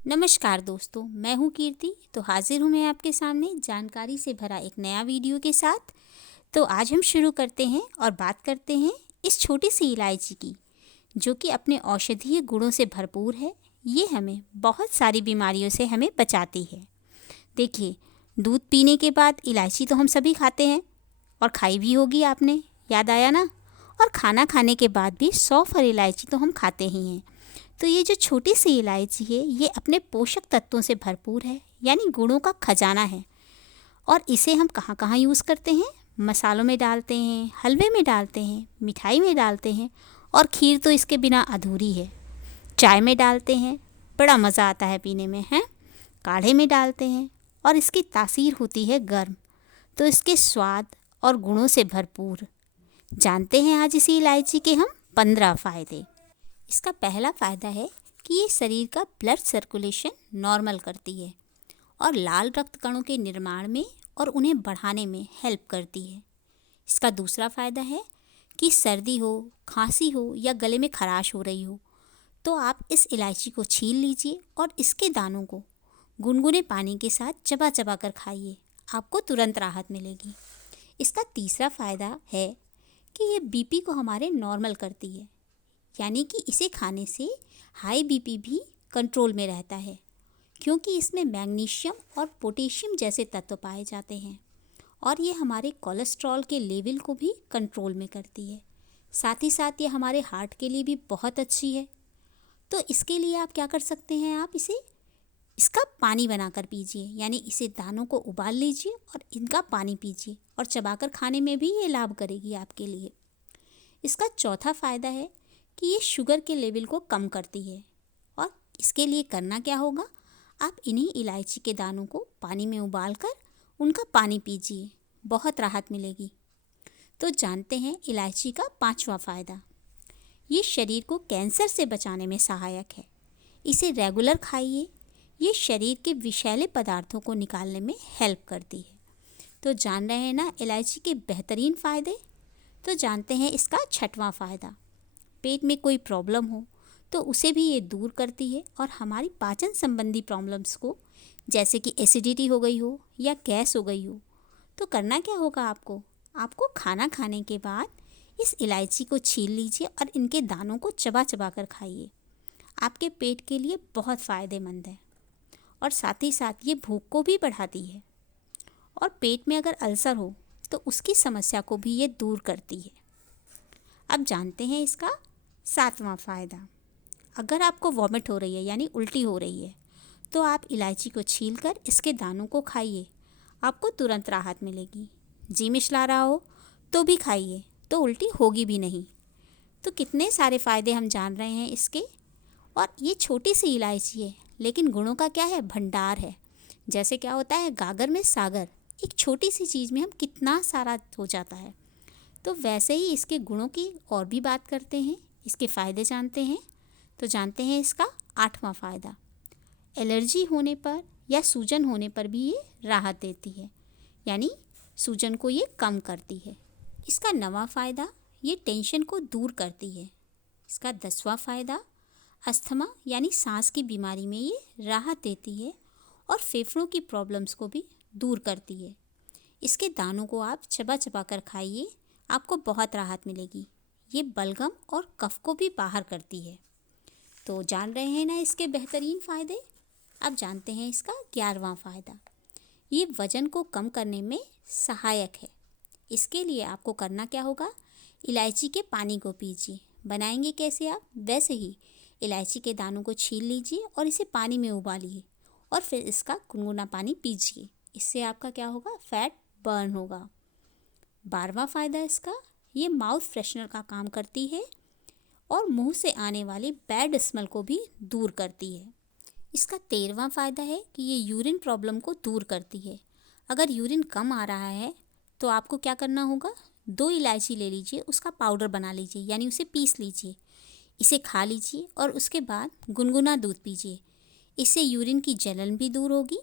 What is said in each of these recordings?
नमस्कार दोस्तों, मैं हूँ कीर्ति। तो हाजिर हूँ मैं आपके सामने जानकारी से भरा एक नया वीडियो के साथ। तो आज हम शुरू करते हैं और बात करते हैं इस छोटी सी इलायची की, जो कि अपने औषधीय गुणों से भरपूर है। ये हमें बहुत सारी बीमारियों से हमें बचाती है। देखिए, दूध पीने के बाद इलायची तो हम सभी खाते हैं और खाई भी होगी आपने, याद आया ना। और खाना खाने के बाद भी सौंफ और इलायची तो हम खाते ही हैं। तो ये जो छोटी सी इलायची है, ये अपने पोषक तत्वों से भरपूर है, यानी गुणों का खजाना है। और इसे हम कहाँ कहाँ यूज़ करते हैं? मसालों में डालते हैं, हलवे में डालते हैं, मिठाई में डालते हैं, और खीर तो इसके बिना अधूरी है। चाय में डालते हैं, बड़ा मज़ा आता है पीने में, है। काढ़े में डालते हैं और इसकी तासीर होती है गर्म। तो इसके स्वाद और गुणों से भरपूर जानते हैं आज इसी इलायची के हम 15 फ़ायदे। इसका पहला फ़ायदा है कि ये शरीर का ब्लड सर्कुलेशन नॉर्मल करती है और लाल रक्त कणों के निर्माण में और उन्हें बढ़ाने में हेल्प करती है। इसका दूसरा फ़ायदा है कि सर्दी हो, खांसी हो या गले में खराश हो रही हो, तो आप इस इलायची को छील लीजिए और इसके दानों को गुनगुने पानी के साथ चबा चबा कर खाइए, आपको तुरंत राहत मिलेगी। इसका तीसरा फ़ायदा है कि ये बीपी को हमारे नॉर्मल करती है, यानी कि इसे खाने से हाई बीपी भी कंट्रोल में रहता है, क्योंकि इसमें मैग्नीशियम और पोटेशियम जैसे तत्व पाए जाते हैं। और ये हमारे कोलेस्ट्रॉल के लेवल को भी कंट्रोल में करती है। साथ ही साथ ये हमारे हार्ट के लिए भी बहुत अच्छी है। तो इसके लिए आप क्या कर सकते हैं, आप इसका पानी बनाकर पीजिए, यानी इसे दानों को उबाल लीजिए और इनका पानी पीजिए, और चबाकर खाने में भी ये लाभ करेगी आपके लिए। इसका चौथा फ़ायदा है कि ये शुगर के लेवल को कम करती है। और इसके लिए करना क्या होगा, आप इन्हीं इलायची के दानों को पानी में उबालकर उनका पानी पीजिए, बहुत राहत मिलेगी। तो जानते हैं इलायची का पांचवा फ़ायदा। ये शरीर को कैंसर से बचाने में सहायक है। इसे रेगुलर खाइए, ये शरीर के विषैले पदार्थों को निकालने में हेल्प करती है। तो जान रहे हैं ना इलायची के बेहतरीन फ़ायदे। तो जानते हैं इसका छठवां फ़ायदा। पेट में कोई प्रॉब्लम हो तो उसे भी ये दूर करती है, और हमारी पाचन संबंधी प्रॉब्लम्स को, जैसे कि एसिडिटी हो गई हो या गैस हो गई हो, तो करना क्या होगा आपको खाना खाने के बाद इस इलायची को छील लीजिए और इनके दानों को चबा चबा कर खाइए। आपके पेट के लिए बहुत फ़ायदेमंद है, और साथ ही साथ ये भूख को भी बढ़ाती है। और पेट में अगर अल्सर हो तो उसकी समस्या को भी ये दूर करती है। अब जानते हैं इसका सातवां फ़ायदा। अगर आपको वॉमिट हो रही है, यानी उल्टी हो रही है, तो आप इलायची को छीलकर इसके दानों को खाइए, आपको तुरंत राहत मिलेगी। जी मिचला रहा हो तो भी खाइए, तो उल्टी होगी भी नहीं। तो कितने सारे फ़ायदे हम जान रहे हैं इसके। और ये छोटी सी इलायची है, लेकिन गुणों का क्या है, भंडार है। जैसे क्या होता है गागर में सागर, एक छोटी सी चीज़ में हम कितना सारा हो जाता है। तो वैसे ही इसके गुणों की और भी बात करते हैं, इसके फ़ायदे जानते हैं। तो जानते हैं इसका आठवां फ़ायदा। एलर्जी होने पर या सूजन होने पर भी ये राहत देती है, यानी सूजन को ये कम करती है। इसका नवां फ़ायदा, ये टेंशन को दूर करती है। इसका 10वां फ़ायदा, अस्थमा यानी सांस की बीमारी में ये राहत देती है और फेफड़ों की प्रॉब्लम्स को भी दूर करती है। इसके दानों को आप चबा चबा कर खाइए, आपको बहुत राहत मिलेगी। ये बलगम और कफ को भी बाहर करती है। तो जान रहे हैं ना इसके बेहतरीन फ़ायदे। अब जानते हैं इसका 11वां फ़ायदा। ये वज़न को कम करने में सहायक है। इसके लिए आपको करना क्या होगा, इलायची के पानी को पीजिए। बनाएंगे कैसे आप, वैसे ही इलायची के दानों को छील लीजिए और इसे पानी में उबालिए, और फिर इसका गुनगुना पानी पीजिए। इससे आपका क्या होगा, फैट बर्न होगा। 12वां फ़ायदा इसका, ये माउथ फ्रेशनर का काम करती है और मुंह से आने वाली बैड स्मेल को भी दूर करती है। इसका 13वां फ़ायदा है कि ये यूरिन प्रॉब्लम को दूर करती है। अगर यूरिन कम आ रहा है तो आपको क्या करना होगा, 2 इलायची ले लीजिए, उसका पाउडर बना लीजिए, यानी उसे पीस लीजिए, इसे खा लीजिए और उसके बाद गुनगुना दूध पीजिए। इससे यूरिन की जलन भी दूर होगी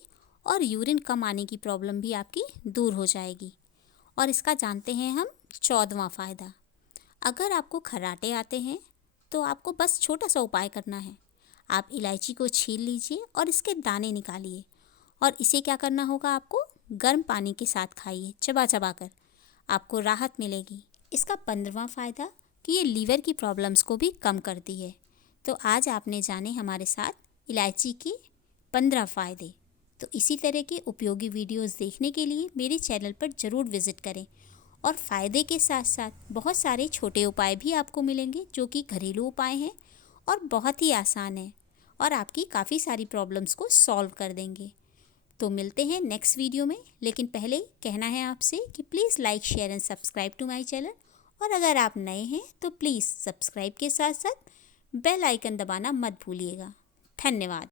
और यूरिन कम आने की प्रॉब्लम भी आपकी दूर हो जाएगी। और इसका जानते हैं हम 14वां फ़ायदा। अगर आपको खर्राटे आते हैं तो आपको बस छोटा सा उपाय करना है। आप इलायची को छील लीजिए और इसके दाने निकालिए और इसे क्या करना होगा, आपको गर्म पानी के साथ खाइए चबा चबा कर, आपको राहत मिलेगी। इसका 15वां फ़ायदा कि ये लीवर की प्रॉब्लम्स को भी कम करती है। तो आज आपने जाने हमारे साथ इलायची की 15 फ़ायदे। तो इसी तरह के उपयोगी वीडियोस देखने के लिए मेरे चैनल पर ज़रूर विज़िट करें और फ़ायदे के साथ साथ बहुत सारे छोटे उपाय भी आपको मिलेंगे जो कि घरेलू उपाय हैं और बहुत ही आसान है और आपकी काफ़ी सारी प्रॉब्लम्स को सॉल्व कर देंगे। तो मिलते हैं नेक्स्ट वीडियो में, लेकिन पहले कहना है आपसे कि please like share and subscribe to my channel, और अगर आप नए हैं तो प्लीज़ सब्सक्राइब के साथ साथ बेल आइकन दबाना मत भूलिएगा। धन्यवाद।